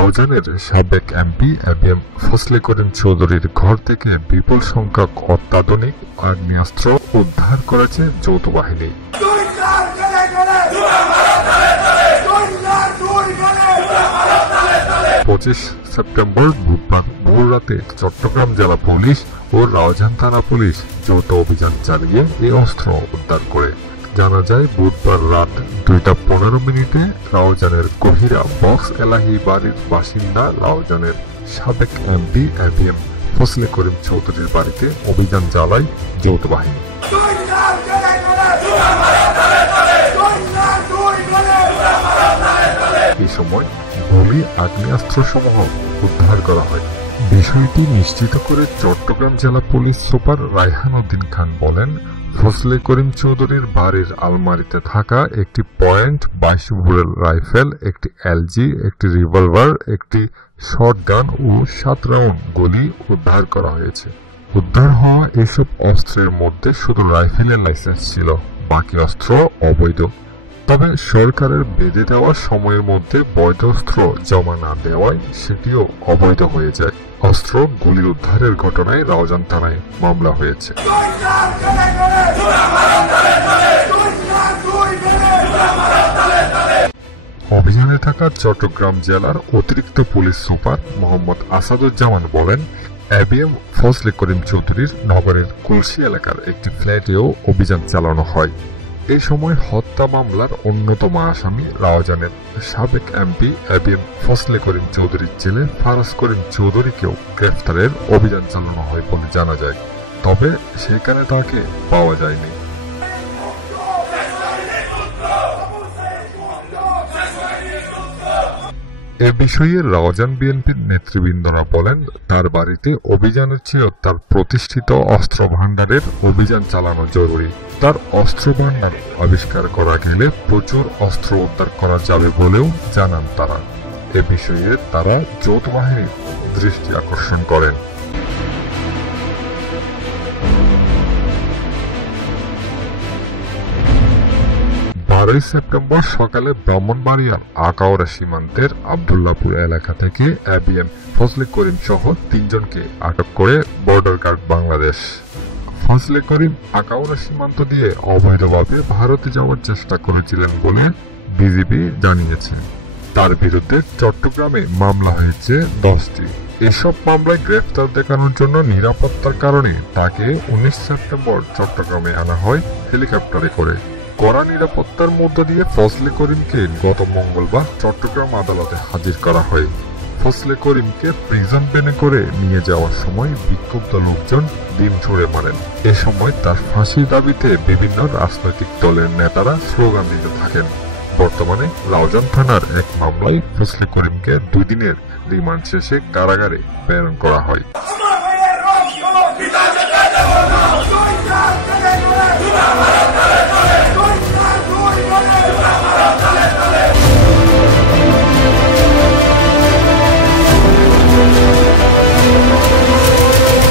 রাউজানের সাবেক MP ABM Fazle করিম চৌধুরীর ঘর থেকে বিপুল সংখ্যক অত্যাধুনিক আগ্নেয়াস্ত্র উদ্ধার করেছে যৌথ বাহিনী। 25 সেপ্টেম্বর বুধবার ভোররাতে চট্টগ্রাম জেলা পুলিশ ও রাউজান থানা পুলিশ যৌথ অভিযান চালিয়ে এই অস্ত্র উদ্ধার করে। জানা যায়, বুধবার রাত 2:15 রাউজানের গহিরা বক্স এলাহি বাড়ির বাসিন্দা রাউজানের সাবেক এমপি এবিএম ফজলে করিম চৌধুরীর বাড়িতে অভিযান চালায় যৌথ বাহিনী। এই সময় গুলি আগ্নেয়াস্ত্রসমূহ উদ্ধার করা হয়। বিষয়টি নিশ্চিত করে চট্টগ্রাম জেলা পুলিশ সুপার রায়হান উদ্দিন খান বলেন, ফজলে করিম চৌধুরীর বাড়ির আলমারিতে থাকা একটি .22 বোরের রাইফেল, একটি এলজি, একটি রিভলভার, একটি শটগান ও 7 রাউন্ড গুলি উদ্ধার করা হয়েছে। উদ্ধার হওয়া এসব অস্ত্রের মধ্যে শুধু রাইফেলের লাইসেন্স ছিল, বাকি অস্ত্র অবৈধ। তবে সরকারের বেঁধে দেওয়া সময়ের মধ্যে বৈধ অস্ত্র জমা না দেওয়ায় সেটিও অবৈধ হয়ে যায়। অস্ত্র গুলি উদ্ধারের ঘটনায় রাউজান থানায় মামলা হয়েছে। অভিযানে থাকা চট্টগ্রাম জেলার অতিরিক্ত পুলিশ সুপার মোহাম্মদ আসাদুজ্জামান বলেন, এবিএম ফজলে করিম চৌধুরীর নগরের কুলসি এলাকার একটি ফ্ল্যাটেও অভিযান চালানো হয়। এই সময় হত্যা মামলার অন্যতম আসামি রাউজানের সাবেক এমপি এবিএম ফজলে করিম চৌধুরীর ছেলে ফারাজ করিম চৌধুরীকেও গ্রেফতারের অভিযান চালানো হয় বলে জানা যায়, তবে সেখানে তাকে পাওয়া যায়নি। এ বিষয়ে রাউজান বিএনপির নেতৃবৃন্দরা বলেন, তার বাড়িতে অভিযানের চেয়েও তার প্রতিষ্ঠিত অস্ত্র ভান্ডারের অভিযান চালানো জরুরি। তার অস্ত্র ভান্ডার আবিষ্কার করা গেলে প্রচুর অস্ত্র উদ্ধার করা যাবে বলেও জানান তারা। এ বিষয়ে তারা যৌথ বাহিনীর দৃষ্টি আকর্ষণ করেন। 12 সেপ্টেম্বর সকালে ব্রাহ্মণবাড়িয়ার আখাউড়া সীমান্তের আব্দুল্লাহপুর এলাকা থেকে এবিএম ফজলে করিম সহ 3 জনকে আটক করে বর্ডার গার্ড বাংলাদেশ। ফজলে করিম আখাউড়া সীমান্ত দিয়ে অবৈধভাবে ভারতে যাওয়ার চেষ্টা করেছিলেন বলে বিজিবি জানিয়েছে। তার বিরুদ্ধে চট্টগ্রামে মামলা হয়েছে 10টি। এসব মামলায় গ্রেফতার দেখানোর জন্য নিরাপত্তার কারণে তাকে 19 সেপ্টেম্বর চট্টগ্রামে আনা হয় হেলিকপ্টারে করে। কড়া নিরাপত্তার মধ্য দিয়ে ফজলে করিমকে গত মঙ্গলবার চট্টগ্রাম আদালতে হাজির করা হয়। ফজলে করিমকে প্রিজন ভ্যানে করে নিয়ে যাওয়ার সময় বিক্ষুব্ধ লোকজন ডিম ছুঁড়ে মারেন। এ সময় তার ফাঁসির দাবিতে বিভিন্ন রাজনৈতিক দলের নেতারা স্লোগান দিতে থাকেন। বর্তমানে রাউজান থানার এক মামলায় ফজলে করিমকে 2 দিনের রিমান্ড শেষে কারাগারে প্রেরণ করা হয়।